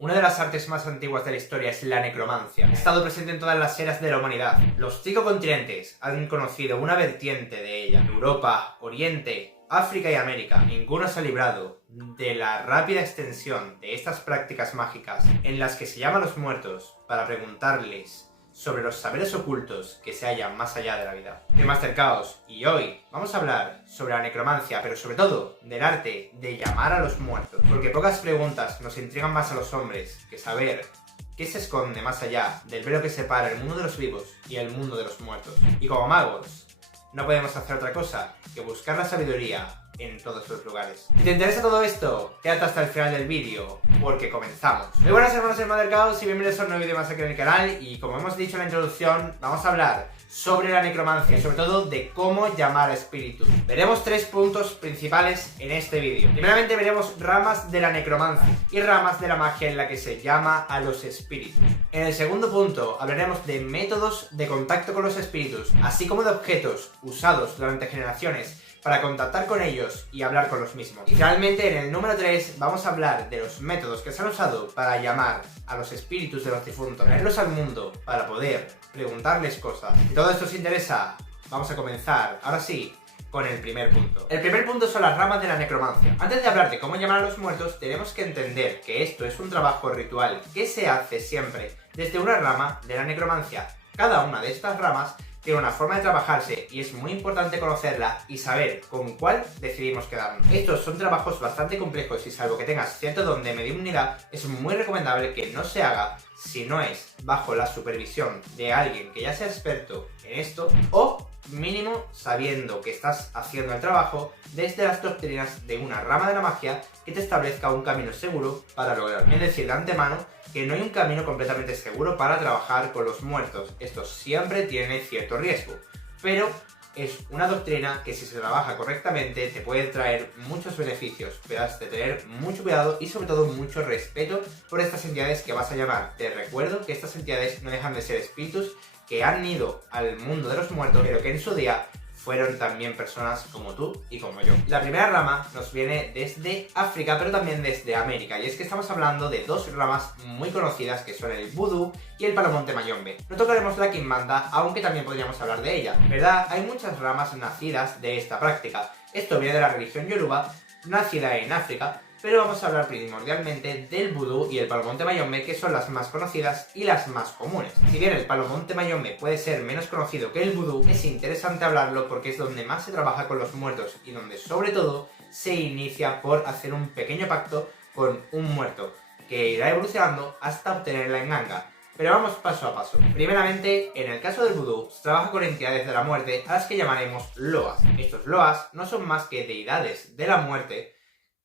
Una de las artes más antiguas de la historia es la necromancia. Ha estado presente en todas las eras de la humanidad. Los 5 continentes han conocido una vertiente de ella. Europa, Oriente, África y América. Ninguno se ha librado de la rápida extensión de estas prácticas mágicas en las que se llama a los muertos para preguntarles sobre los saberes ocultos que se hallan más allá de la vida. Soy Master Chaos y hoy vamos a hablar sobre la necromancia, pero sobre todo del arte de llamar a los muertos. Porque pocas preguntas nos intrigan más a los hombres que saber qué se esconde más allá del velo que separa el mundo de los vivos y el mundo de los muertos. Y como magos, no podemos hacer otra cosa que buscar la sabiduría en todos los lugares. Si te interesa todo esto, quédate hasta el final del vídeo, porque comenzamos. Muy buenas hermanos de Master Chaos y bienvenidos a un nuevo vídeo más aquí en el canal. Y como hemos dicho en la introducción, vamos a hablar sobre la necromancia y sobre todo de cómo llamar a espíritus. Veremos 3 puntos principales en este vídeo. Primeramente veremos ramas de la necromancia y ramas de la magia en la que se llama a los espíritus. En el segundo punto hablaremos de métodos de contacto con los espíritus, así como de objetos usados durante generaciones para contactar con ellos y hablar con los mismos. Y finalmente, en el número 3, vamos a hablar de los métodos que se han usado para llamar a los espíritus de los difuntos, traerlos al mundo para poder preguntarles cosas. Si todo esto os interesa, vamos a comenzar, ahora sí, con el primer punto. El primer punto son las ramas de la necromancia. Antes de hablar de cómo llamar a los muertos, tenemos que entender que esto es un trabajo ritual que se hace siempre desde una rama de la necromancia. Cada una de estas ramas tiene una forma de trabajarse y es muy importante conocerla y saber con cuál decidimos quedarnos. Estos son trabajos bastante complejos y salvo que tengas cierto don de mediunidad, es muy recomendable que no se haga si no es bajo la supervisión de alguien que ya sea experto en esto o mínimo sabiendo que estás haciendo el trabajo desde las doctrinas de una rama de la magia que te establezca un camino seguro para lograrlo. Es decir, de antemano que no hay un camino completamente seguro para trabajar con los muertos. Esto siempre tiene cierto riesgo, pero es una doctrina que si se trabaja correctamente te puede traer muchos beneficios, pero has de tener mucho cuidado y sobre todo mucho respeto por estas entidades que vas a llamar. Te recuerdo que estas entidades no dejan de ser espíritus que han ido al mundo de los muertos, pero que en su día fueron también personas como tú y como yo. La primera rama nos viene desde África, pero también desde América, y es que estamos hablando de 2 ramas muy conocidas que son el vudú y el palomonte mayombe. No tocaremos la quimbanda, aunque también podríamos hablar de ella. ¿Verdad? Hay muchas ramas nacidas de esta práctica. Esto viene de la religión yoruba, nacida en África, pero vamos a hablar primordialmente del vudú y el palomonte mayombe, que son las más conocidas y las más comunes. Si bien el palomonte mayombe puede ser menos conocido que el vudú, es interesante hablarlo porque es donde más se trabaja con los muertos y donde sobre todo se inicia por hacer un pequeño pacto con un muerto, que irá evolucionando hasta obtener la enganga. Pero vamos paso a paso. Primeramente, en el caso del vudú, se trabaja con entidades de la muerte a las que llamaremos loas. Estos loas no son más que deidades de la muerte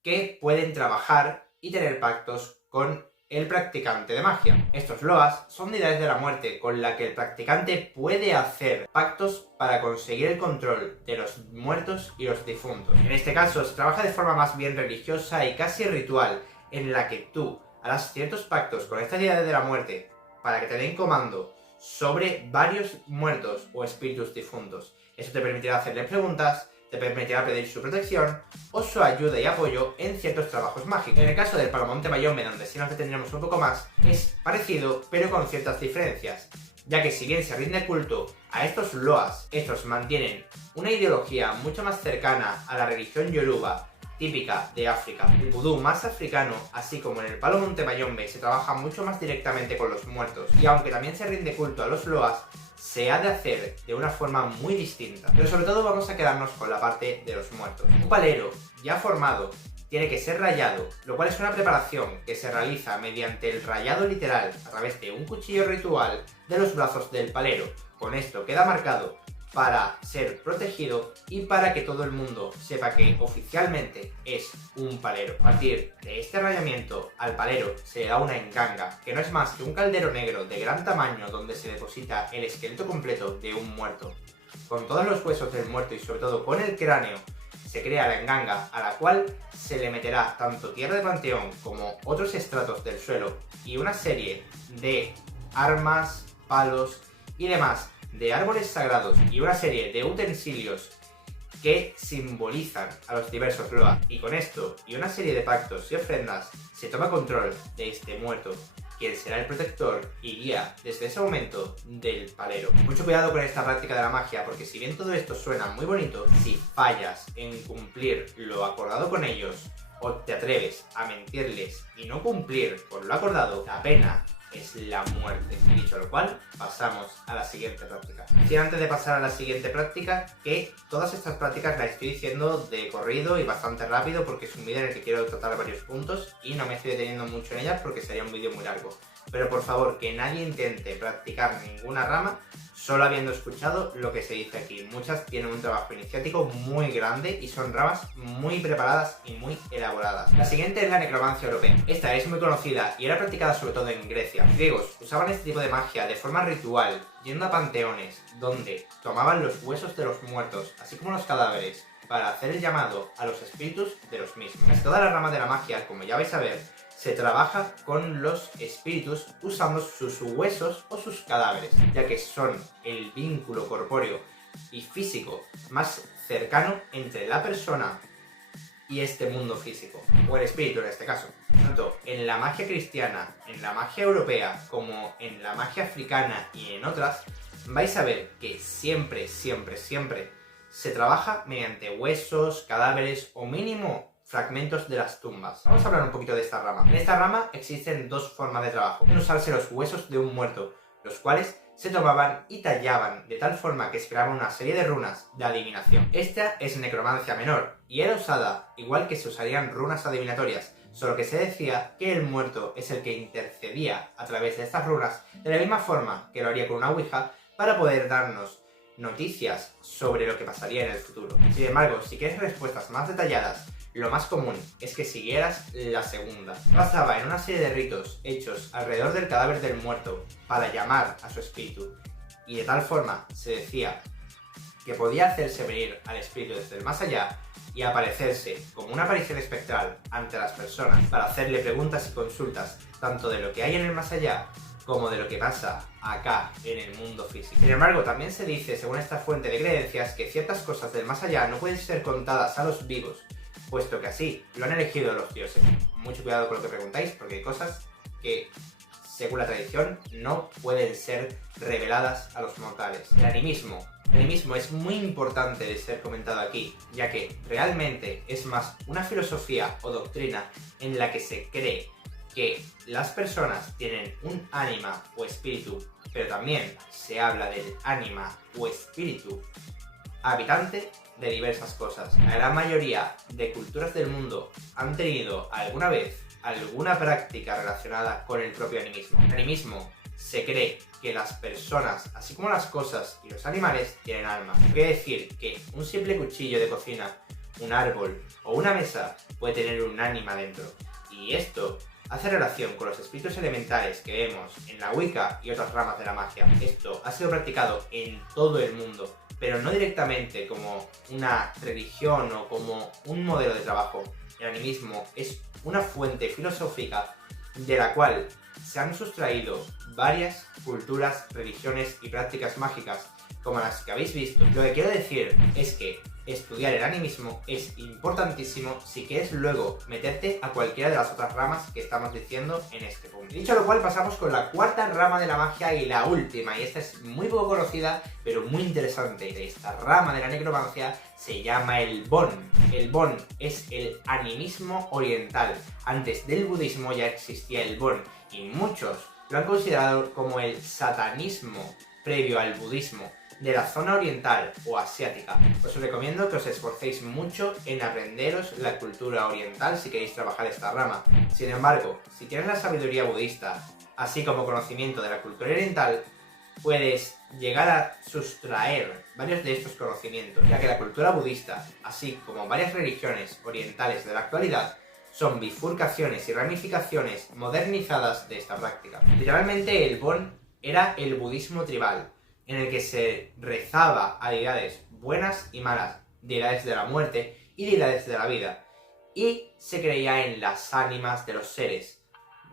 que pueden trabajar y tener pactos con el practicante de magia. Estos loas son deidades de la muerte con la que el practicante puede hacer pactos para conseguir el control de los muertos y los difuntos. En este caso se trabaja de forma más bien religiosa y casi ritual, en la que tú harás ciertos pactos con estas deidades de la muerte para que te den comando sobre varios muertos o espíritus difuntos. Eso te permitirá hacerles preguntas, te permitirá pedir su protección o su ayuda y apoyo en ciertos trabajos mágicos. En el caso del palomonte mayombe, donde sí nos detendremos un poco más, es parecido pero con ciertas diferencias, ya que si bien se rinde culto a estos loas, estos mantienen una ideología mucho más cercana a la religión yoruba típica de África. El vudú más africano, así como en el palomonte mayombe, se trabaja mucho más directamente con los muertos, y aunque también se rinde culto a los loas, se ha de hacer de una forma muy distinta. Pero sobre todo vamos a quedarnos con la parte de los muertos. Un palero ya formado tiene que ser rayado, lo cual es una preparación que se realiza mediante el rayado literal a través de un cuchillo ritual de los brazos del palero. Con esto queda marcado para ser protegido y para que todo el mundo sepa que oficialmente es un palero. A partir de este rayamiento al palero se le da una enganga, que no es más que un caldero negro de gran tamaño donde se deposita el esqueleto completo de un muerto. Con todos los huesos del muerto y sobre todo con el cráneo se crea la enganga, a la cual se le meterá tanto tierra de panteón como otros estratos del suelo y una serie de armas, palos y demás de árboles sagrados y una serie de utensilios que simbolizan a los diversos Loa. Y con esto y una serie de pactos y ofrendas se toma control de este muerto, quien será el protector y guía desde ese momento del palero. Mucho cuidado con esta práctica de la magia, porque si bien todo esto suena muy bonito, si fallas en cumplir lo acordado con ellos o te atreves a mentirles y no cumplir con lo acordado, la pena es la muerte. Dicho lo cual, pasamos a la siguiente práctica. Y antes de pasar a la siguiente práctica, que todas estas prácticas las estoy diciendo de corrido y bastante rápido porque es un vídeo en el que quiero tratar varios puntos y no me estoy deteniendo mucho en ellas porque sería un vídeo muy largo. Pero por favor, que nadie intente practicar ninguna rama solo habiendo escuchado lo que se dice aquí. Muchas tienen un trabajo iniciático muy grande y son ramas muy preparadas y muy elaboradas. La siguiente es la necromancia europea. Esta es muy conocida y era practicada sobre todo en Grecia. Los griegos usaban este tipo de magia de forma ritual, yendo a panteones, donde tomaban los huesos de los muertos, así como los cadáveres, para hacer el llamado a los espíritus de los mismos. Casi toda la rama de la magia, como ya vais a ver, se trabaja con los espíritus usando sus huesos o sus cadáveres, ya que son el vínculo corpóreo y físico más cercano entre la persona y este mundo físico, o el espíritu en este caso. Tanto en la magia cristiana, en la magia europea, como en la magia africana y en otras, vais a ver que siempre se trabaja mediante huesos, cadáveres o mínimo fragmentos de las tumbas. Vamos a hablar un poquito de esta rama. En esta rama existen dos formas de trabajo. Pueden usarse los huesos de un muerto, los cuales se tomaban y tallaban de tal forma que se creaban una serie de runas de adivinación. Esta es necromancia menor y era usada igual que se usarían runas adivinatorias, solo que se decía que el muerto es el que intercedía a través de estas runas de la misma forma que lo haría con una ouija para poder darnos noticias sobre lo que pasaría en el futuro. Sin embargo, si quieres respuestas más detalladas, lo más común es que siguieras la segunda. Basaba en una serie de ritos hechos alrededor del cadáver del muerto para llamar a su espíritu, y de tal forma se decía que podía hacerse venir al espíritu desde el más allá y aparecerse como una aparición espectral ante las personas para hacerle preguntas y consultas tanto de lo que hay en el más allá como de lo que pasa acá en el mundo físico. Sin embargo, también se dice, según esta fuente de creencias, que ciertas cosas del más allá no pueden ser contadas a los vivos, puesto que así lo han elegido los dioses. Mucho cuidado con lo que preguntáis, porque hay cosas que, según la tradición, no pueden ser reveladas a los mortales. El animismo. El animismo es muy importante de ser comentado aquí, ya que realmente es más una filosofía o doctrina en la que se cree que las personas tienen un ánima o espíritu, pero también se habla del ánima o espíritu habitante de diversas cosas. La gran mayoría de culturas del mundo han tenido alguna vez alguna práctica relacionada con el propio animismo. El animismo se cree que las personas, así como las cosas y los animales, tienen alma. Quiere decir que un simple cuchillo de cocina, un árbol o una mesa puede tener un ánima dentro. Y esto hace relación con los espíritus elementales que vemos en la Wicca y otras ramas de la magia. Esto ha sido practicado en todo el mundo, pero no directamente como una religión o como un modelo de trabajo. El animismo es una fuente filosófica de la cual se han sustraído varias culturas, religiones y prácticas mágicas como las que habéis visto. Lo que quiero decir es que estudiar el animismo es importantísimo si quieres luego meterte a cualquiera de las otras ramas que estamos diciendo en este punto. Dicho lo cual, pasamos con la cuarta rama de la magia y la última, y esta es muy poco conocida pero muy interesante. Esta rama de la necromancia se llama el Bon. El Bon es el animismo oriental. Antes del budismo ya existía el Bon y muchos lo han considerado como el satanismo previo al budismo de la zona oriental o asiática. Os recomiendo que os esforcéis mucho en aprenderos la cultura oriental si queréis trabajar esta rama. Sin embargo, si tienes la sabiduría budista, así como conocimiento de la cultura oriental, puedes llegar a sustraer varios de estos conocimientos, ya que la cultura budista, así como varias religiones orientales de la actualidad, son bifurcaciones y ramificaciones modernizadas de esta práctica. Literalmente el Bon era el budismo tribal, en el que se rezaba a deidades buenas y malas, deidades de la muerte y deidades de la vida, y se creía en las ánimas de los seres.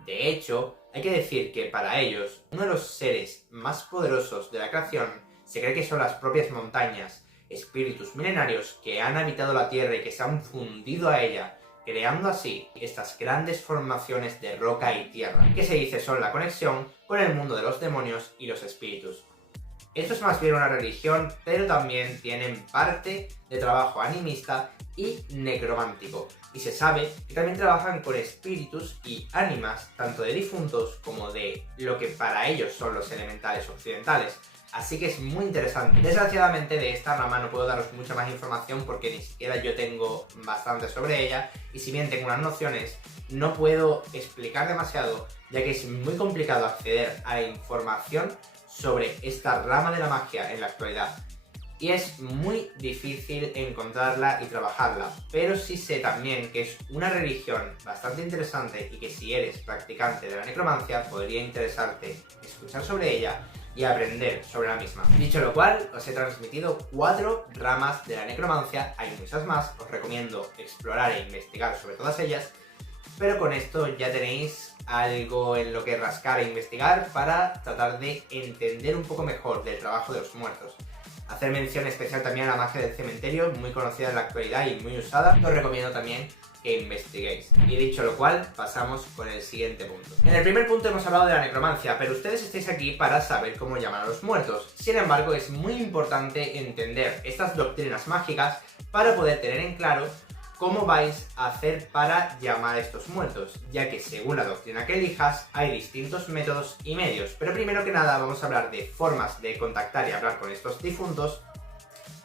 De hecho, hay que decir que para ellos, uno de los seres más poderosos de la creación se cree que son las propias montañas, espíritus milenarios que han habitado la Tierra y que se han fundido a ella, creando así estas grandes formaciones de roca y tierra, que se dice son la conexión con el mundo de los demonios y los espíritus. Esto es más bien una religión, pero también tienen parte de trabajo animista y necromántico. Y se sabe que también trabajan con espíritus y ánimas, tanto de difuntos como de lo que para ellos son los elementales occidentales. Así que es muy interesante. Desgraciadamente de esta rama no puedo daros mucha más información porque ni siquiera yo tengo bastante sobre ella, y si bien tengo unas nociones, no puedo explicar demasiado, ya que es muy complicado acceder a la información sobre esta rama de la magia en la actualidad. Y es muy difícil encontrarla y trabajarla, pero sí sé también que es una religión bastante interesante y que si eres practicante de la necromancia podría interesarte escuchar sobre ella y aprender sobre la misma. Dicho lo cual, os he transmitido 4 ramas de la necromancia, hay muchas más, os recomiendo explorar e investigar sobre todas ellas, pero con esto ya tenéis algo en lo que rascar e investigar para tratar de entender un poco mejor del trabajo de los muertos. Hacer mención especial también a la magia del cementerio, muy conocida en la actualidad y muy usada, os recomiendo también que investiguéis. Y dicho lo cual, pasamos con el siguiente punto. En el primer punto hemos hablado de la necromancia, pero ustedes estáis aquí para saber cómo llamar a los muertos. Sin embargo, es muy importante entender estas doctrinas mágicas para poder tener en claro cómo vais a hacer para llamar a estos muertos, ya que según la doctrina que elijas hay distintos métodos y medios. Pero primero que nada vamos a hablar de formas de contactar y hablar con estos difuntos,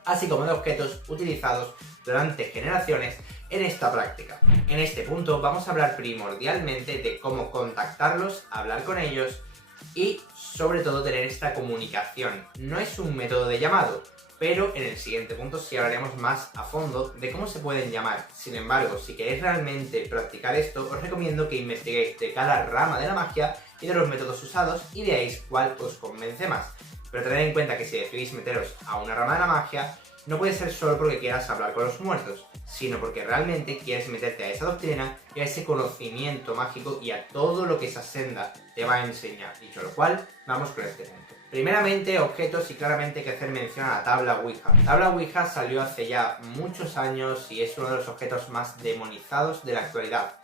así como de objetos utilizados durante generaciones en esta práctica. En este punto vamos a hablar primordialmente de cómo contactarlos, hablar con ellos y sobre todo tener esta comunicación. No es un método de llamado, pero en el siguiente punto sí hablaremos más a fondo de cómo se pueden llamar. Sin embargo, si queréis realmente practicar esto, os recomiendo que investiguéis de cada rama de la magia y de los métodos usados y veáis cuál os convence más. Pero tened en cuenta que si decidís meteros a una rama de la magia, no puede ser solo porque quieras hablar con los muertos, sino porque realmente quieres meterte a esa doctrina y a ese conocimiento mágico y a todo lo que esa senda te va a enseñar. Dicho lo cual, vamos con este punto. Primeramente, objetos, y claramente hay que hacer mención a la tabla Ouija. La tabla Ouija salió hace ya muchos años y es uno de los objetos más demonizados de la actualidad.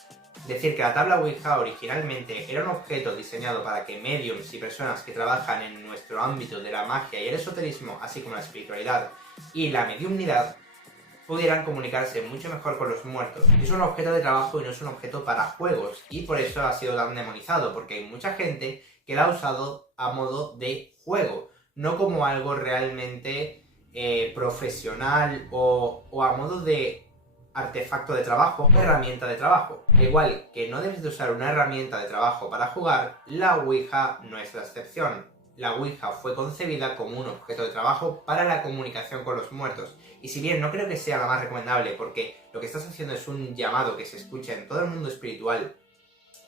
Decir que la tabla Ouija originalmente era un objeto diseñado para que mediums y personas que trabajan en nuestro ámbito de la magia y el esoterismo, así como la espiritualidad y la mediumnidad, pudieran comunicarse mucho mejor con los muertos. Es un objeto de trabajo y no es un objeto para juegos, y por eso ha sido tan demonizado, porque hay mucha gente que la ha usado a modo de juego, no como algo realmente profesional o a modo de artefacto de trabajo o herramienta de trabajo. Al igual que no debes de usar una herramienta de trabajo para jugar, la Ouija no es la excepción. La Ouija fue concebida como un objeto de trabajo para la comunicación con los muertos. Y si bien no creo que sea la más recomendable, porque lo que estás haciendo es un llamado que se escucha en todo el mundo espiritual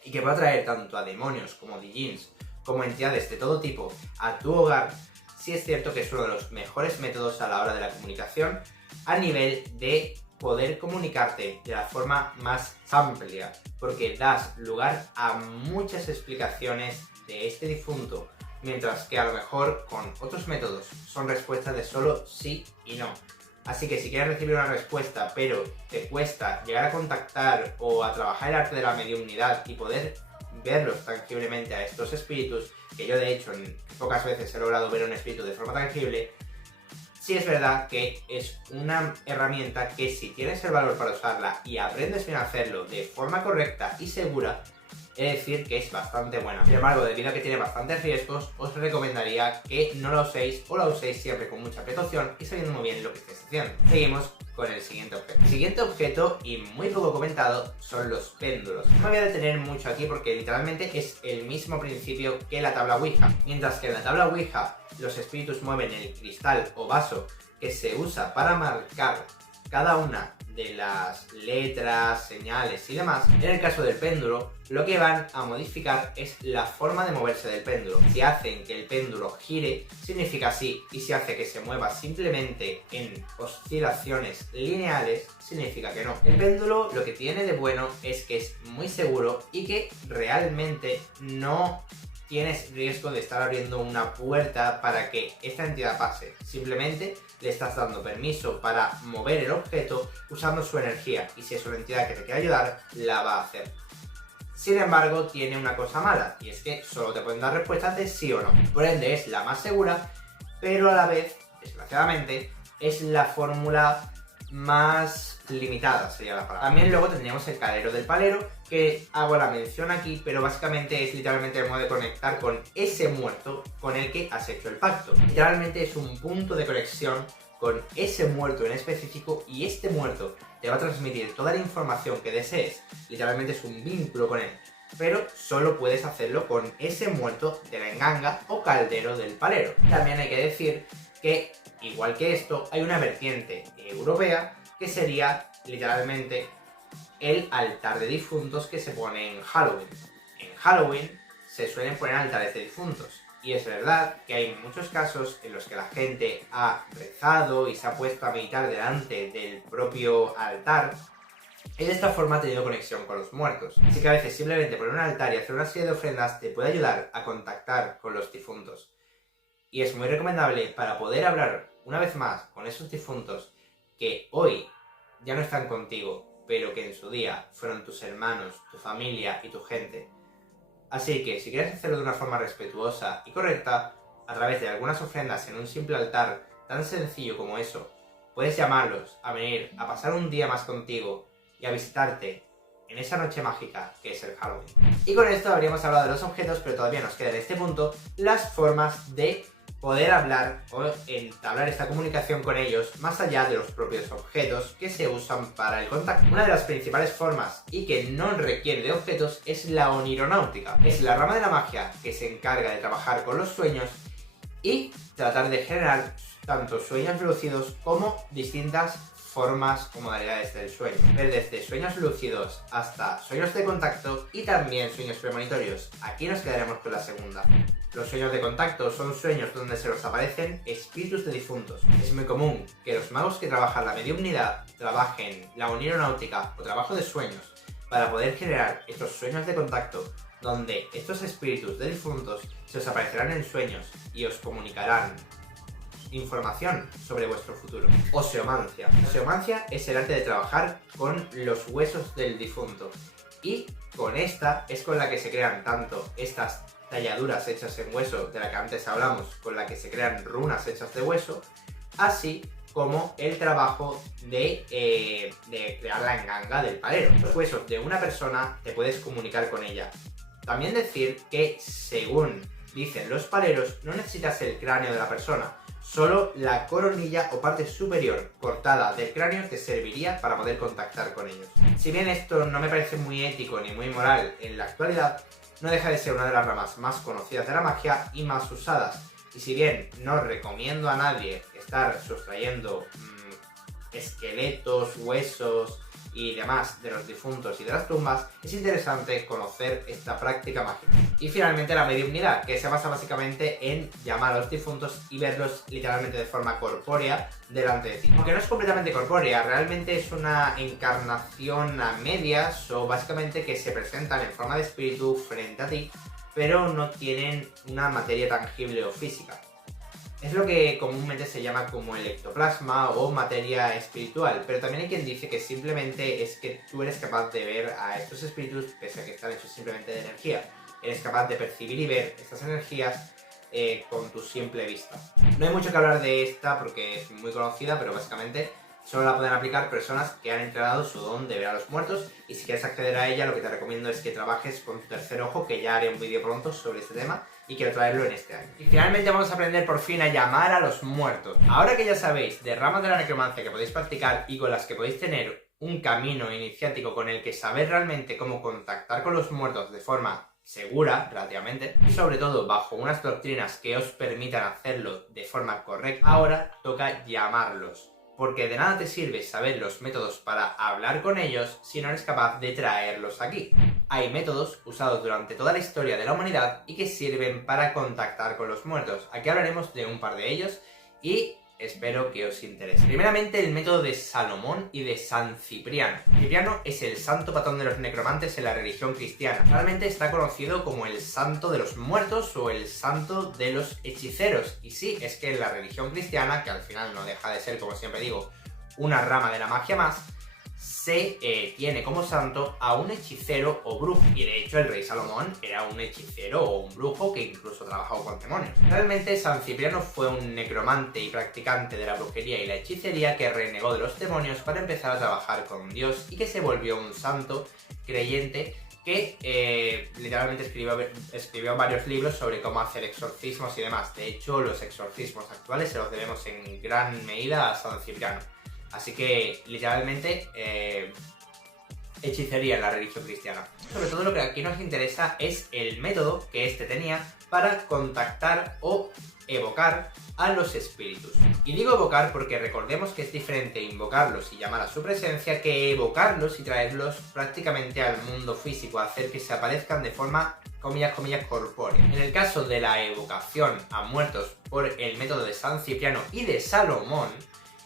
y que va a atraer tanto a demonios como djinns, como entidades de todo tipo a tu hogar, sí es cierto que es uno de los mejores métodos a la hora de la comunicación a nivel de poder comunicarte de la forma más amplia, porque das lugar a muchas explicaciones de este difunto, mientras que a lo mejor con otros métodos son respuestas de solo sí y no. Así que si quieres recibir una respuesta pero te cuesta llegar a contactar o a trabajar el arte de la mediumnidad y poder verlos tangiblemente a estos espíritus, que yo de hecho en pocas veces he logrado ver un espíritu de forma tangible, sí es verdad que es una herramienta que si tienes el valor para usarla y aprendes bien a hacerlo de forma correcta y segura, he de decir que es bastante buena. Sin embargo, debido a que tiene bastantes riesgos, os recomendaría que no la uséis o la uséis siempre con mucha precaución y sabiendo muy bien lo que estáis haciendo. Seguimos con el siguiente objeto. El siguiente objeto, y muy poco comentado, son los péndulos. No me voy a detener mucho aquí porque literalmente es el mismo principio que la tabla Ouija. Mientras que en la tabla Ouija los espíritus mueven el cristal o vaso que se usa para marcar cada una de las letras, señales y demás, en el caso del péndulo, lo que van a modificar es la forma de moverse del péndulo. Si hacen que el péndulo gire, significa sí, y si hace que se mueva simplemente en oscilaciones lineales, significa que no. El péndulo lo que tiene de bueno es que es muy seguro y que realmente no tienes riesgo de estar abriendo una puerta para que esta entidad pase. Simplemente le estás dando permiso para mover el objeto usando su energía, y si es una entidad que te quiere ayudar, la va a hacer. Sin embargo, tiene una cosa mala, y es que solo te pueden dar respuestas de sí o no. Por ende, es la más segura, pero a la vez, desgraciadamente, es la fórmula más limitada, sería la palabra. También luego tendríamos el calero del palero, que hago la mención aquí, pero básicamente es literalmente el modo de conectar con ese muerto con el que has hecho el pacto. Literalmente es un punto de conexión con ese muerto en específico, y este muerto te va a transmitir toda la información que desees. Literalmente es un vínculo con él, pero solo puedes hacerlo con ese muerto de la enganga o caldero del palero. También hay que decir que, igual que esto, hay una vertiente europea que sería literalmente el altar de difuntos que se pone en Halloween. En Halloween se suelen poner altares de difuntos, y es verdad que hay muchos casos en los que la gente ha rezado y se ha puesto a meditar delante del propio altar, y de esta forma ha tenido conexión con los muertos. Así que a veces simplemente poner un altar y hacer una serie de ofrendas te puede ayudar a contactar con los difuntos. Y es muy recomendable para poder hablar una vez más con esos difuntos que hoy ya no están contigo, pero que en su día fueron tus hermanos, tu familia y tu gente. Así que si quieres hacerlo de una forma respetuosa y correcta, a través de algunas ofrendas en un simple altar tan sencillo como eso, puedes llamarlos a venir a pasar un día más contigo y a visitarte en esa noche mágica que es el Halloween. Y con esto habríamos hablado de los objetos, pero todavía nos queda en este punto las formas de poder hablar o entablar esta comunicación con ellos más allá de los propios objetos que se usan para el contacto. Una de las principales formas, y que no requiere de objetos, es la onironáutica. Es la rama de la magia que se encarga de trabajar con los sueños y tratar de generar tanto sueños lúcidos como distintas formas o modalidades del sueño. Ver desde sueños lúcidos hasta sueños de contacto y también sueños premonitorios. Aquí nos quedaremos con la segunda. Los sueños de contacto son sueños donde se nos aparecen espíritus de difuntos. Es muy común que los magos que trabajan la mediumnidad trabajen la onironáutica o trabajo de sueños para poder generar estos sueños de contacto, donde estos espíritus de difuntos se os aparecerán en sueños y os comunicarán información sobre vuestro futuro. Oseomancia. Oseomancia es el arte de trabajar con los huesos del difunto, y con esta es con la que se crean tanto estas talladuras hechas en hueso de la que antes hablamos, con la que se crean runas hechas de hueso, así como el trabajo de crear la enganga del palero. Los huesos de una persona te puedes comunicar con ella. También decir que, según dicen los paleros, no necesitas el cráneo de la persona, solo la coronilla o parte superior cortada del cráneo te serviría para poder contactar con ellos. Si bien esto no me parece muy ético ni muy moral en la actualidad, no deja de ser una de las ramas más conocidas de la magia y más usadas. Y si bien no recomiendo a nadie estar sustrayendo esqueletos, huesos y demás de los difuntos y de las tumbas, es interesante conocer esta práctica mágica. Y finalmente la mediumnidad, que se basa básicamente en llamar a los difuntos y verlos literalmente de forma corpórea delante de ti. Aunque no es completamente corpórea, realmente es una encarnación a medias, o básicamente que se presentan en forma de espíritu frente a ti, pero no tienen una materia tangible o física. Es lo que comúnmente se llama como el ectoplasma o materia espiritual, pero también hay quien dice que simplemente es que tú eres capaz de ver a estos espíritus, pese a que están hechos simplemente de energía. Eres capaz de percibir y ver estas energías con tu simple vista. No hay mucho que hablar de esta porque es muy conocida, pero básicamente solo la pueden aplicar personas que han entrenado su don de ver a los muertos, y si quieres acceder a ella lo que te recomiendo es que trabajes con tu tercer ojo, que ya haré un vídeo pronto sobre este tema y quiero traerlo en este año. Y finalmente vamos a aprender por fin a llamar a los muertos. Ahora que ya sabéis de ramas de la necromancia que podéis practicar y con las que podéis tener un camino iniciático con el que saber realmente cómo contactar con los muertos de forma segura, relativamente, y sobre todo bajo unas doctrinas que os permitan hacerlo de forma correcta, ahora toca llamarlos. Porque de nada te sirve saber los métodos para hablar con ellos si no eres capaz de traerlos aquí. Hay métodos usados durante toda la historia de la humanidad y que sirven para contactar con los muertos. Aquí hablaremos de un par de ellos y espero que os interese. Primeramente, el método de Salomón y de San Cipriano. Cipriano es el santo patrón de los necromantes en la religión cristiana. Realmente está conocido como el santo de los muertos o el santo de los hechiceros. Y sí, es que en la religión cristiana, que al final no deja de ser, como siempre digo, una rama de la magia más, se tiene como santo a un hechicero o brujo. Y de hecho el rey Salomón era un hechicero o un brujo que incluso trabajaba con demonios. Realmente San Cipriano fue un necromante y practicante de la brujería y la hechicería que renegó de los demonios para empezar a trabajar con Dios y que se volvió un santo creyente que literalmente escribió varios libros sobre cómo hacer exorcismos y demás. De hecho, los exorcismos actuales se los debemos en gran medida a San Cipriano. Así que, literalmente, hechicería en la religión cristiana. Sobre todo lo que aquí nos interesa es el método que éste tenía para contactar o evocar a los espíritus. Y digo evocar porque recordemos que es diferente invocarlos y llamar a su presencia que evocarlos y traerlos prácticamente al mundo físico, hacer que se aparezcan de forma, comillas, corpórea. En el caso de la evocación a muertos por el método de San Cipriano y de Salomón,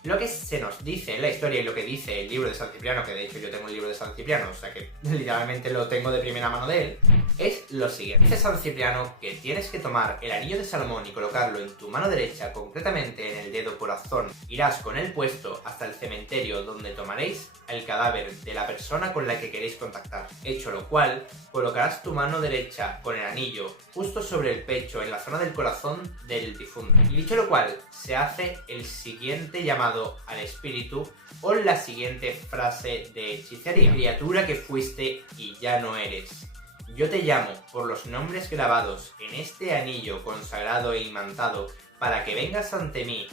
lo que se nos dice en la historia y lo que dice el libro de San Cipriano, que de hecho yo tengo un libro de San Cipriano, o sea que literalmente lo tengo de primera mano de él, es lo siguiente. Dice San Cipriano que tienes que tomar el anillo de Salomón y colocarlo en tu mano derecha, concretamente en el dedo corazón. Irás con él puesto hasta el cementerio donde tomaréis el cadáver de la persona con la que queréis contactar. Hecho lo cual, colocarás tu mano derecha con el anillo justo sobre el pecho, en la zona del corazón del difunto. Y dicho lo cual, se hace el siguiente llamado al espíritu o la siguiente frase de hechicería. Criatura que fuiste y ya no eres. Yo te llamo por los nombres grabados en este anillo consagrado e imantado para que vengas ante mí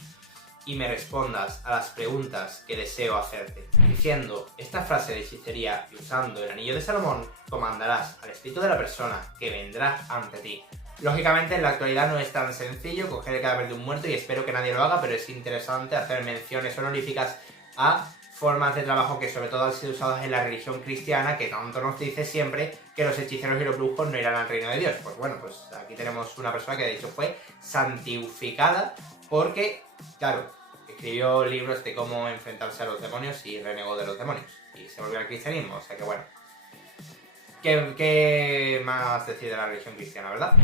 y me respondas a las preguntas que deseo hacerte. Diciendo esta frase de hechicería y usando el anillo de Salomón, comandarás al espíritu de la persona que vendrá ante ti. Lógicamente en la actualidad no es tan sencillo coger el cadáver de un muerto y espero que nadie lo haga, pero es interesante hacer menciones honoríficas a formas de trabajo que sobre todo han sido usadas en la religión cristiana, que tanto nos dice siempre que los hechiceros y los brujos no irán al reino de Dios. Pues bueno, pues aquí tenemos una persona que de hecho fue santificada porque, claro, escribió libros de cómo enfrentarse a los demonios y renegó de los demonios y se volvió al cristianismo, o sea que bueno. ¿Qué más decir de la religión cristiana, verdad?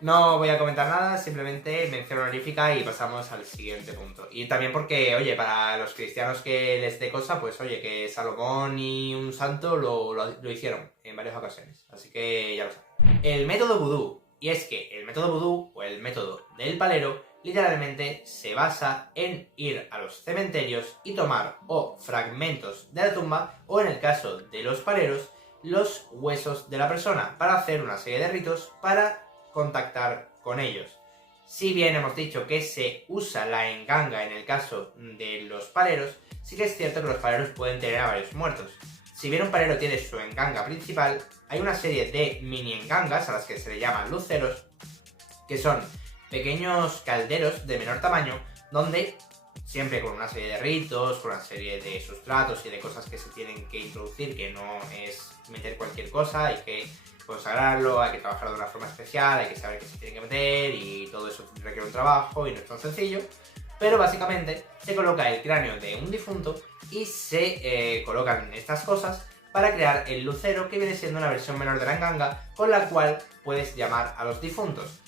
No voy a comentar nada, simplemente mención honorífica y pasamos al siguiente punto. Y también porque, oye, para los cristianos que les dé cosa, pues oye, que Salomón y un santo lo hicieron en varias ocasiones. Así que ya lo saben. El método vudú. Y es que el método vudú, o el método del palero, literalmente se basa en ir a los cementerios y tomar o fragmentos de la tumba, o en el caso de los paleros, los huesos de la persona, para hacer una serie de ritos para contactar con ellos. Si bien hemos dicho que se usa la enganga en el caso de los paleros, sí que es cierto que los paleros pueden tener a varios muertos. Si bien un palero tiene su enganga principal, hay una serie de mini engangas a las que se le llaman luceros, que son pequeños calderos de menor tamaño, donde siempre con una serie de ritos, con una serie de sustratos y de cosas que se tienen que introducir, que no es meter cualquier cosa, hay que consagrarlo, hay que trabajarlo de una forma especial, hay que saber qué se tiene que meter y todo eso requiere un trabajo y no es tan sencillo. Pero básicamente se coloca el cráneo de un difunto y se colocan estas cosas para crear el lucero, que viene siendo una versión menor de la enganga con la cual puedes llamar a los difuntos.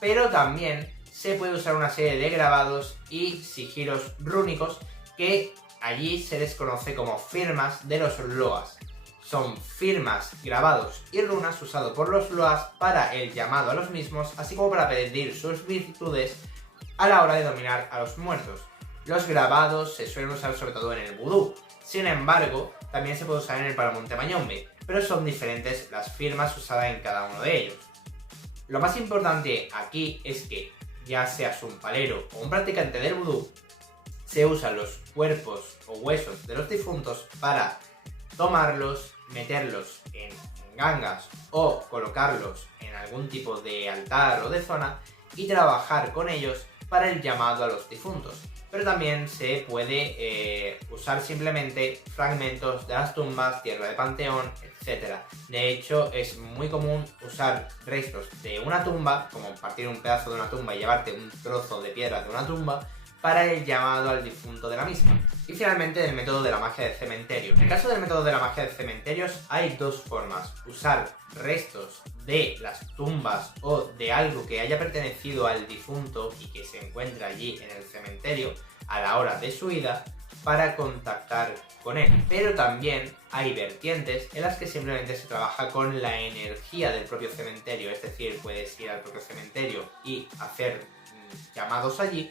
Pero también se puede usar una serie de grabados y sigilos rúnicos que allí se les conoce como firmas de los loas. Son firmas, grabados y runas usados por los loas para el llamado a los mismos, así como para pedir sus virtudes a la hora de dominar a los muertos. Los grabados se suelen usar sobre todo en el vudú. Sin embargo, también se puede usar en el Palomonte Mayombe, pero son diferentes las firmas usadas en cada uno de ellos. Lo más importante aquí es que, ya seas un palero o un practicante del vudú, se usan los cuerpos o huesos de los difuntos para tomarlos, meterlos en gangas o colocarlos en algún tipo de altar o de zona y trabajar con ellos para el llamado a los difuntos. Pero también se puede usar simplemente fragmentos de las tumbas, tierra de panteón, etc. De hecho, es muy común usar restos de una tumba, como partir un pedazo de una tumba y llevarte un trozo de piedra de una tumba, para el llamado al difunto de la misma. Y finalmente el método de la magia del cementerio. En el caso del método de la magia de cementerios hay dos formas: usar restos de las tumbas o de algo que haya pertenecido al difunto y que se encuentra allí en el cementerio a la hora de su vida para contactar con él. Pero también hay vertientes en las que simplemente se trabaja con la energía del propio cementerio, es decir, puedes ir al propio cementerio y hacer llamados allí,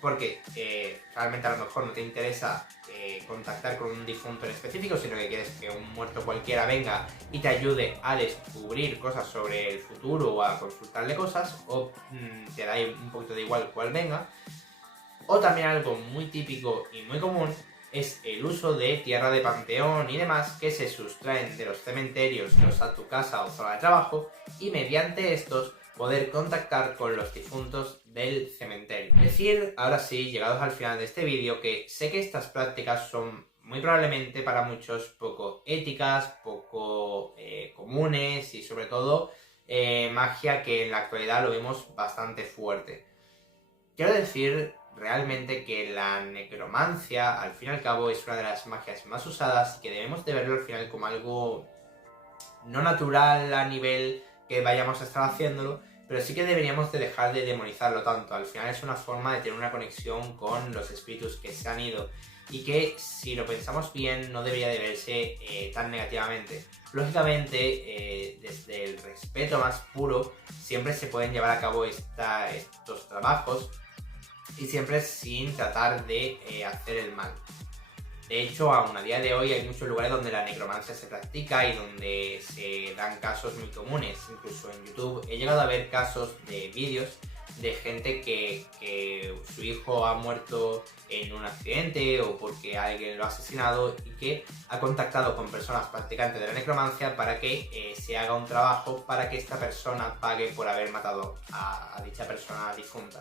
porque realmente a lo mejor no te interesa contactar con un difunto en específico, sino que quieres que un muerto cualquiera venga y te ayude a descubrir cosas sobre el futuro o a consultarle cosas, o te da un poquito de igual cuál venga. O también algo muy típico y muy común es el uso de tierra de panteón y demás que se sustraen de los cementerios a tu casa o zona de trabajo, y mediante estos poder contactar con los difuntos del cementerio. Decir, ahora sí, llegados al final de este vídeo, que sé que estas prácticas son muy probablemente para muchos poco éticas, poco comunes y sobre todo magia que en la actualidad lo vemos bastante fuerte. Quiero decir realmente que la necromancia, al fin y al cabo, es una de las magias más usadas y que debemos de verlo al final como algo no natural a nivel que vayamos a estar haciéndolo, pero sí que deberíamos de dejar de demonizarlo tanto. Al final es una forma de tener una conexión con los espíritus que se han ido y que, si lo pensamos bien, no debería de verse tan negativamente. Lógicamente, desde el respeto más puro, siempre se pueden llevar a cabo estos trabajos y siempre sin tratar de hacer el mal. De hecho, aún a día de hoy hay muchos lugares donde la necromancia se practica y donde se dan casos muy comunes. Incluso en YouTube he llegado a ver casos de vídeos de gente que su hijo ha muerto en un accidente o porque alguien lo ha asesinado y que ha contactado con personas practicantes de la necromancia para que se haga un trabajo para que esta persona pague por haber matado a dicha persona difunta.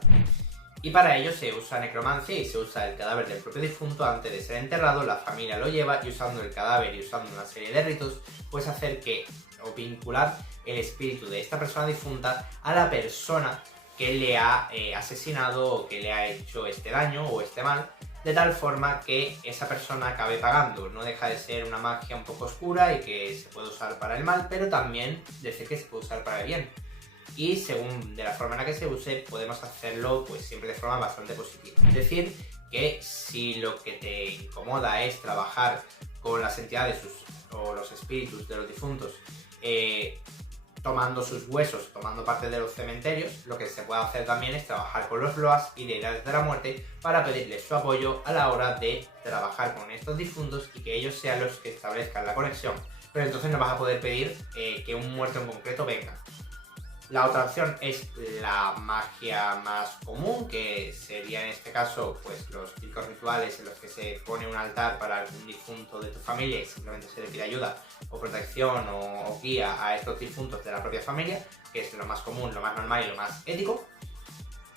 Y para ello se usa necromancia y se usa el cadáver del propio difunto antes de ser enterrado. La familia lo lleva y, usando el cadáver y usando una serie de ritos, puedes hacer que o vincular el espíritu de esta persona difunta a la persona que le ha asesinado o que le ha hecho este daño o este mal, de tal forma que esa persona acabe pagando. No deja de ser una magia un poco oscura y que se puede usar para el mal, pero también decir que se puede usar para el bien. Y según de la forma en la que se use, podemos hacerlo pues siempre de forma bastante positiva. Es decir, que si lo que te incomoda es trabajar con las entidades o los espíritus de los difuntos, tomando sus huesos, tomando parte de los cementerios, lo que se puede hacer también es trabajar con los loas y deidades de la muerte para pedirles su apoyo a la hora de trabajar con estos difuntos y que ellos sean los que establezcan la conexión. Pero entonces no vas a poder pedir que un muerto en concreto venga. La otra opción es la magia más común, que sería en este caso pues los típicos rituales en los que se pone un altar para algún difunto de tu familia y simplemente se le pide ayuda o protección o guía a estos difuntos de la propia familia, que es lo más común, lo más normal y lo más ético.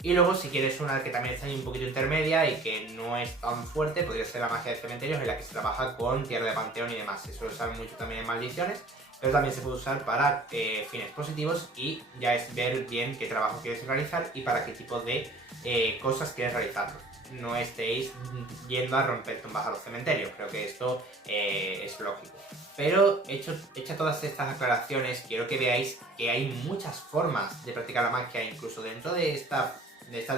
Y luego, si quieres una que también está ahí un poquito intermedia y que no es tan fuerte, podría ser la magia de cementerios, en la que se trabaja con tierra de panteón y demás. Eso lo saben mucho también en maldiciones, pero también se puede usar para fines positivos y ya es ver bien qué trabajo quieres realizar y para qué tipo de cosas quieres realizarlo. No estéis yendo a romper tumbas a los cementerios, creo que esto es lógico. Pero hecho todas estas aclaraciones, quiero que veáis que hay muchas formas de practicar la magia, incluso dentro de estas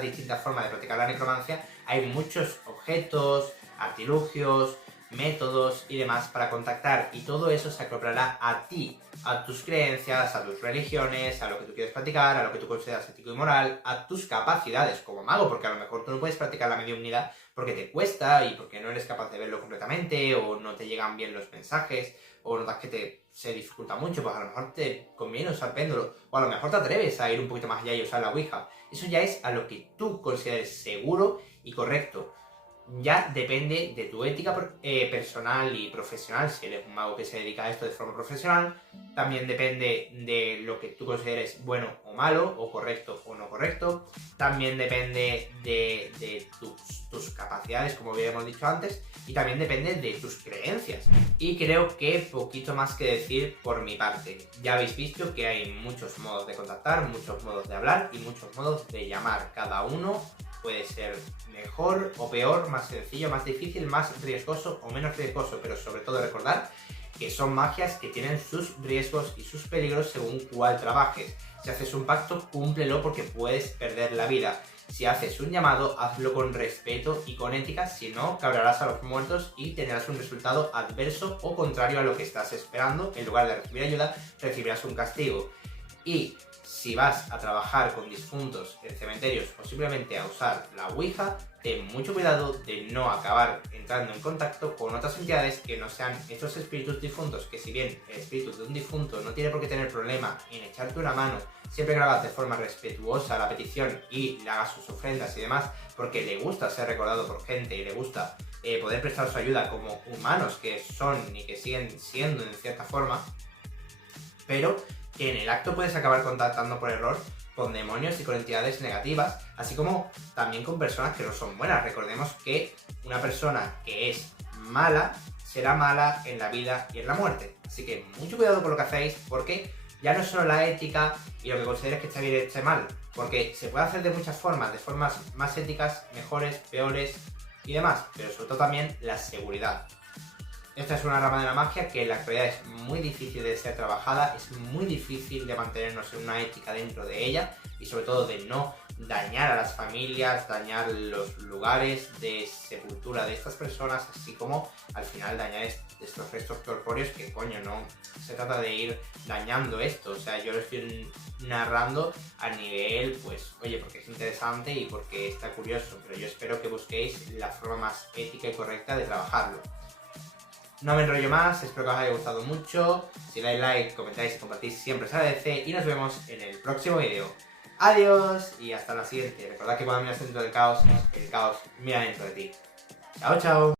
distintas formas de practicar la necromancia hay muchos objetos, artilugios, métodos y demás para contactar, y todo eso se acoplará a ti, a tus creencias, a tus religiones, a lo que tú quieres practicar, a lo que tú consideras ético y moral, a tus capacidades como mago, porque a lo mejor tú no puedes practicar la mediumnidad porque te cuesta y porque no eres capaz de verlo completamente, o no te llegan bien los mensajes, o notas que se dificulta mucho, pues a lo mejor te conviene usar péndulo, o a lo mejor te atreves a ir un poquito más allá y usar la ouija. Eso ya es a lo que tú consideres seguro y correcto. Ya depende de tu ética personal y profesional, si eres un mago que se dedica a esto de forma profesional. También depende de lo que tú consideres bueno o malo, o correcto o no correcto. También depende de tus capacidades, como habíamos dicho antes, y también depende de tus creencias. Y creo que poquito más que decir por mi parte. Ya habéis visto que hay muchos modos de contactar, muchos modos de hablar y muchos modos de llamar, cada uno puede ser mejor o peor, más sencillo, más difícil, más riesgoso o menos riesgoso, pero sobre todo recordar que son magias que tienen sus riesgos y sus peligros según cuál trabajes. Si haces un pacto, cúmplelo porque puedes perder la vida. Si haces un llamado, hazlo con respeto y con ética, si no, cabrarás a los muertos y tendrás un resultado adverso o contrario a lo que estás esperando. En lugar de recibir ayuda, recibirás un castigo. Y si vas a trabajar con difuntos en cementerios o simplemente a usar la Ouija, ten mucho cuidado de no acabar entrando en contacto con otras entidades que no sean estos espíritus difuntos, que si bien el espíritu de un difunto no tiene por qué tener problema en echarte una mano, siempre que lo hagas de forma respetuosa la petición y le hagas sus ofrendas y demás, porque le gusta ser recordado por gente y le gusta poder prestar su ayuda como humanos que son y que siguen siendo en cierta forma, pero que en el acto puedes acabar contactando por error con demonios y con entidades negativas, así como también con personas que no son buenas. Recordemos que una persona que es mala será mala en la vida y en la muerte. Así que mucho cuidado con lo que hacéis, porque ya no es solo la ética y lo que consideres que está bien y esté mal, porque se puede hacer de muchas formas, de formas más éticas, mejores, peores y demás, pero sobre todo también la seguridad. Esta es una rama de la magia que en la actualidad es muy difícil de ser trabajada, es muy difícil de mantenernos en una ética dentro de ella y sobre todo de no dañar a las familias, dañar los lugares de sepultura de estas personas, así como al final dañar estos restos corpóreos que coño, no se trata de ir dañando esto, o sea, yo lo estoy narrando a nivel, pues, oye, porque es interesante y porque está curioso, pero yo espero que busquéis la forma más ética y correcta de trabajarlo. No me enrollo más, espero que os haya gustado mucho. Si dais like, comentáis y compartís siempre se agradece. Y nos vemos en el próximo vídeo. Adiós y hasta la siguiente. Recordad que cuando miras dentro del caos, el caos mira dentro de ti. Chao, chao.